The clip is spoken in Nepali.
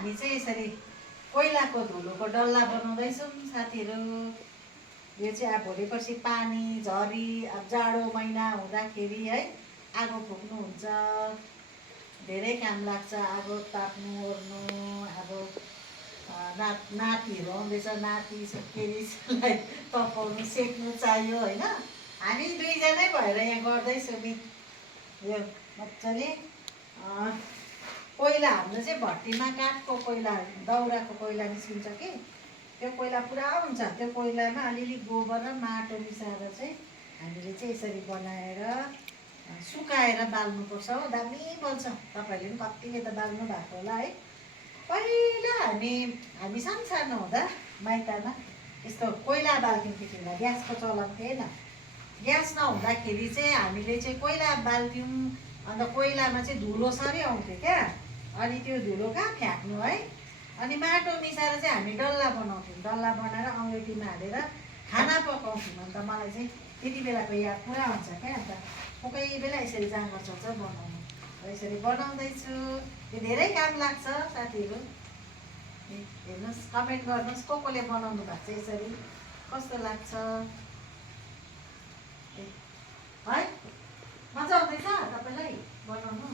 हामी चाहिँ यसरी कोइलाको धुलोको डल्ला बनाउँदैछौँ साथीहरू। यो चाहिँ अब भोलि पर्सि पानी झरी अब जाडो महिना हुँदाखेरि है आगो फुक्नुहुन्छ, धेरै काम लाग्छ। आगो ताप्नु ओर्नु। अब नातिहरू आउँदैछ, नाति सुत्केरीलाई तपाउनु सेक्नु चाहियो होइन। हामी दुईजनै भएर यहाँ गर्दैछौँ नि यो मजाले। कोइला हाम्रो चाहिँ भट्टीमा काठको कोइला, दाउराको कोइला निस्किन्छ कि त्यो कोइला पुरा हुन्छ। त्यो कोइलामा अलिअलि गोबर र माटो मिसाएर चाहिँ हामीले चाहिँ यसरी बनाएर सुकाएर बाल्नुपर्छ हो। दामी बल्छ। तपाईँहरूले पनि कतिले त बाल्नु भएको होला है। पहिला हामी सानो हुँदा माइतमा यस्तो कोइला बाल्थ्यौँ। त्यति बेला ग्यासको चलन थिएन। ग्यास नहुँदाखेरि चाहिँ हामीले चाहिँ कोइला बाल्थ्यौँ। अन्त कोइलामा चाहिँ धुलो सरी आउँथ्यो क्या। अनि त्यो धुलो कहाँ फ्याँक्नु है। अनि माटो मिसाएर चाहिँ हामी डल्ला बनाउँथ्यौँ। डल्ला बनाएर औँलीमा हालेर खाना पकाउँथ्यौँ। अन्त मलाई चाहिँ त्यति बेलाको याद पुरा आउँछ क्या। अन्त कोही बेला यसरी जाँगर चल्छ बनाउनु। यसरी बनाउँदैछु। यो धेरै काम लाग्छ साथीहरू। हेर्नुहोस्, कमेन्ट गर्नुहोस् कसले बनाउनु भएको छ यसरी, कस्तो लाग्छ है। मजा आउँदैछ तपाईँलाई बनाउनु?